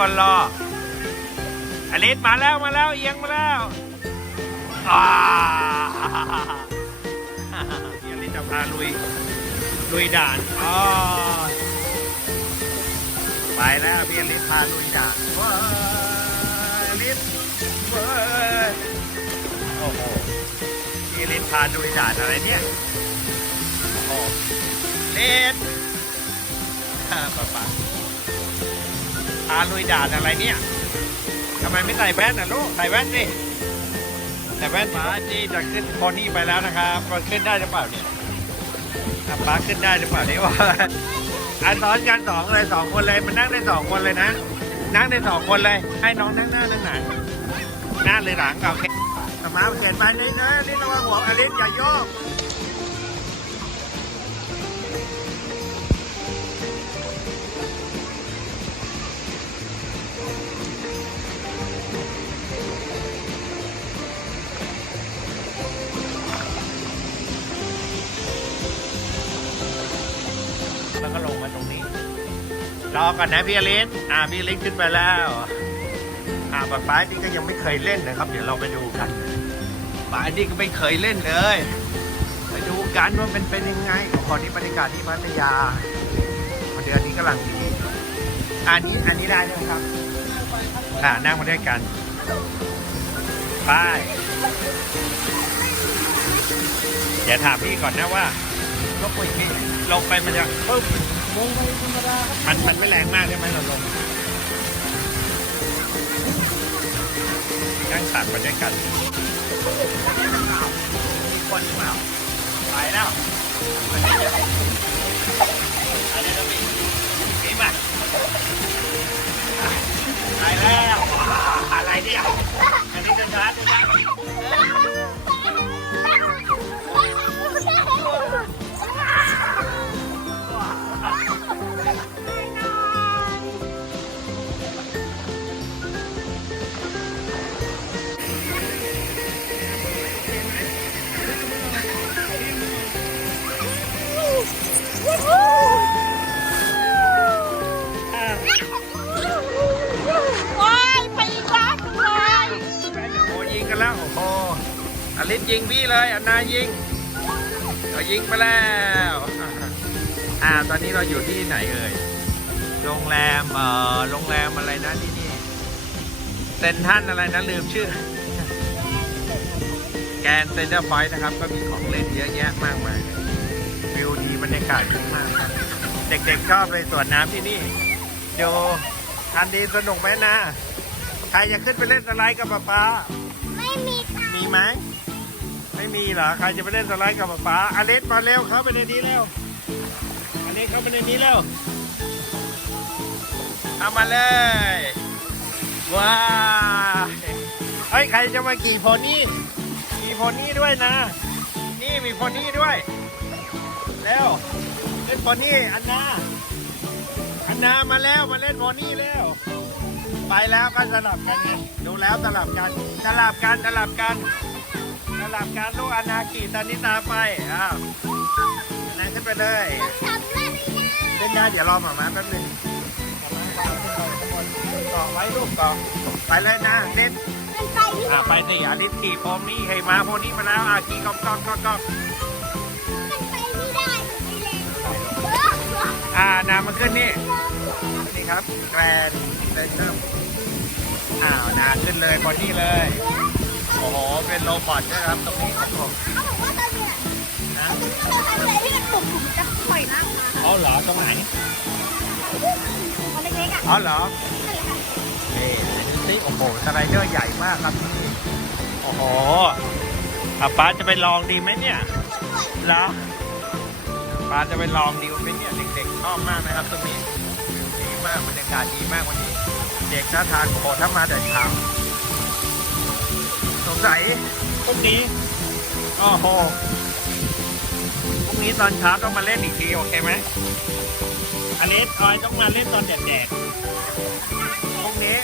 คนรออลิสมาแล้วมาแล้วเอียงมาแล้วอ่าพี่อลิสจะพาลุยลุยด่านอ๋อไปแล้วพี่อลิสพาลุยด่านว้าอลิสเว้ยโอ้โหพี่อลิสพาลุยด่านอะไรเนี่ยโอ้เล่นอ่าป๊าป๊า พาลุยด่านอะไรเนี่ยทำไมไม่ใส่แว่นนะลูกใส่แว่นสิใส่แว่นป้าที่จะขึ้นโพนี่ไปแล้วนะครับมันขึ้นได้หรือเปล่าเนี่ยป้าขึ้นได้หรือเปล่าเนี่ยว่าอันซ้อนกันสองเลยสองคนเลยมันนั่งได้สองคนเลยนะ นั่งได้สองคนเลย ให้น้องนั่งหน้านั่งหลังหน้าเลยหลังโอเคสมาเขียนไปนี่นะนี่ระวังหัวอลิสอย่าโยกแล้วก็ รอก่อนนะพี่อลิสอ่าพี่อลิสขึ้นไปแล้วอ่าป้าป้านี่ก็ยังไม่เคยเล่นนะครับ เดี๋ยวเราไปดูกันป้านี่ก็ไม่เคยเล่นเลย ไปดูกันว่าเป็นเป็นยังไงขอที่บรรยากาศที่พัทยาเดือนนี้กำลังดีอันนี้อันนี้ได้ไหมครับอ่านั่งมาด้วยกันไปเดี๋ยวถามพี่ก่อนนะว่าลงไปนี่ลงไปมันจะปึ๊บ ลงไปธรรมดาครับมันมันไม่แรงมากใช่ไหมเราลงนั่งตัดบรรยากาศมีคนหรือเปล่าไปแล้วอันนี้ก็มีมีมาไปแล้วอะไรเนี่ย อลิสยิงพี่เลยอันนายิงเรายิงไปแล้ว อ่า ตอนนี้เราอยู่ที่ไหนเอ่ย โรงแรม เอ่อ โรงแรมอะไรนะที่นี่เซนทรันอะไรนะลืมชื่อ แกนเซนเตอร์พอยต์นะครับ ก็มีของเล่นเยอะแยะมากมายเลยวิวดีบรรยากาศดีมากครับ เด็กๆชอบเลยสวนน้ำที่นี่ดูทันดีสนุกไหมนะ ใครอยากขึ้นไปเล่นสไลด์กับป๊าป๊า ไม่มีค่ะ มีไหมไม่มีเหรอใครจะไปเล่นสไลด์กับป๊าป๊าอเล็กมาเร็วเข้าไปในนี้เร็วอเล็กเข้าไปในนี้เร็วเอามาเลยว้าวเฮ้ยใครจะมาขี่โพนี่ขี่โพนี่ด้วยนะ นี่มีโพนี่ด้วยเร็วเล่นโพนี่อันนาอันนามาแล้วมาเล่นโพนี่แล้วไปแล้วก็สลับกันไงดูแล้วสลับกันสลับกันสลับกัน ลับกันลูกอนาคีตอนนี้ตามไปอ้าวนนั้นขึ้นไปเลยทำได้ไหมเล่นได้เดี๋ยวรอหมามาแป๊บนึงเกาะไว้ลูกเกาะไปเลยนะเล่นมันไปที่อ่าไปสิอาลิสขี่โพนี่ให้มาโพนี่มาแล้วอะขี่กอกกอกกอกกอกมันไปไม่ได้มันไปเยอ่านามาขึ้นนี่นี่ครับแกรนเดินขึ้นอ้าวนาขึ้นเลยโพนี่เลย โอ้โห เป็นโรบอทนะครับตรงนี้ครับผมเขาบอกว่าตอนเนี้ยนะเราทำอะไรที่มันปุ่มๆจะปล่อยน้ำมาอ๋อเหรอตรงไหนอันเล็กๆอะอ๋อเหรอนั่นแหละค่ะนี่ดูสิโอ้โหสไลเดอร์ใหญ่มากครับนี่โอ้โหอาป้าจะไปลองดีไหมเนี่ยเหรอป้าจะไปลองดีไหมเนี่ยเด็กๆชอบมากนะครับตรงนี้ดีมากบรรยากาศดีมากวันนี้ เด็กน่าทานโอ้โหถ้ามาแต่เช้า สงสัยพรุ่งนี้โอ้โหพรุ่งนี้ตอนเช้าต้องมาเล่นอีกทีโอเคไหมอเล็กออยต้องมาเล่นตอนแดดๆพรุ่งนี้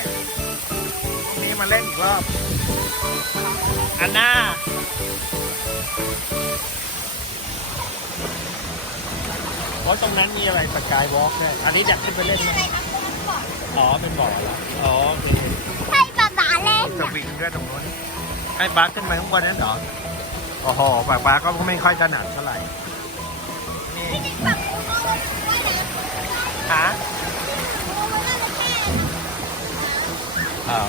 พรุ่งนี้มาเล่นอีกรอบอันน่าโอ้ตรงนั้นมีอะไรสกายวอล์กด้วยอันนี้อยากขึ้นไปเล่นไหมอะไรนะผมบอกอ๋อเป็นบ่อเหรออ๋อโอเค ให้ป๊าป๊าเล่นสวิงด้วยตรงนู้น ให้บาสขึ้นไปข้างบนนั้นเหรอ โอ้โหปากบาสก็ไม่ค่อยถนัดเท่าไหร่ นี่ปักหัวมันด้วยนะหาหัวมันน่าจะแค่อ๋อ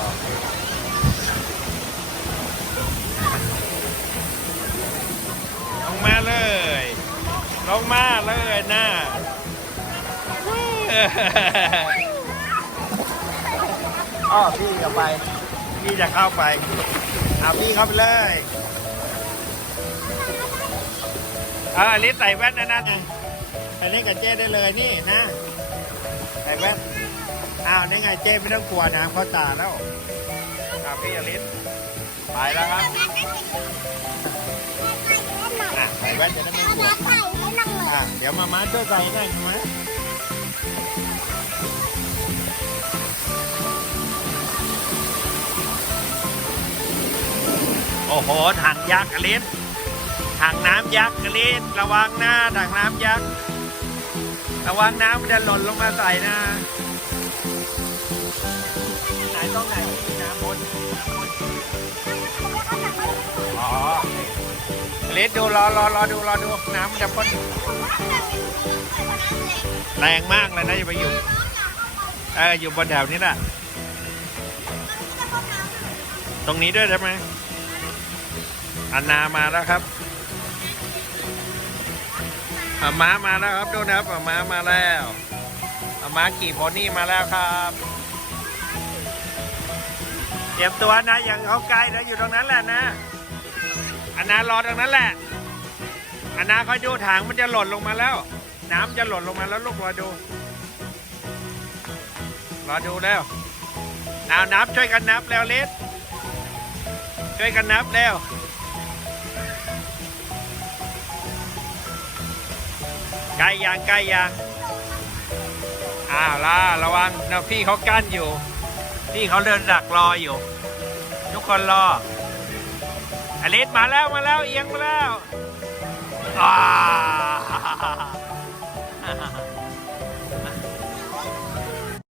ลงมาเลยลงมาเลยหน้าอ้อพี่จะไป พี่จะเข้าไปเอาพี่เข้าไปเลยเอออลิสใส่แว่นนะนั่นไงไปเล่นกับเจ้ได้เลยนี่นะ ใส่แว่น อ้าวนี่ไงเจ้ไม่ต้องกลัวนะเพราะตาแล้วเอาพี่อลิสไปแล้วครับอะใส่แว่นจะได้ไม่กลัวใส่ให้นั่งเลยอะเดี๋ยวมาม้าช่วยใส่หน่อยมา อ้โหถังยักษ์อลิสถังน้ำยักษ์อลิสระวังหนะถังน้ำยักษ์ระวังน้ำมันจะหล่นลงมาใส่นะไหนต้องไหนที่มีน้ำบนอ๋ออลิสดูรอรอรอดูรอดูน้ำมันจะพ่นแรงมากเลยนะอย่าไปอยู่เอออยู่บนแถวนี้แหละตรงนี้ด้วยใช่ไหม อันนามาแล้วครับอาม้ามาแล้วครับดูนะครับอาม้ามาแล้วอาม้าขี่โพนี่มาแล้วครับเตรียมตัวนะอย่างเขาไกลนะอยู่ตรงนั้นแหละนะอันนารอตรงนั้นแหละอันนาคอยดูถังมันจะหล่นลงมาแล้ว น้ำจะหล่นลงมาแล้วลูกรอดูรอดูแล้วเอานับช่วยกันนับแล้วเลสช่วยกันนับแล้ว ใกล้ยังใกล้ยังอ้าวล่ะระวังนะพี่เขากั้นอยู่ พี่เขาเดินดักรออยู่ ทุกคนรออลิสมาแล้วมาแล้วเอียงมาแล้วอ้า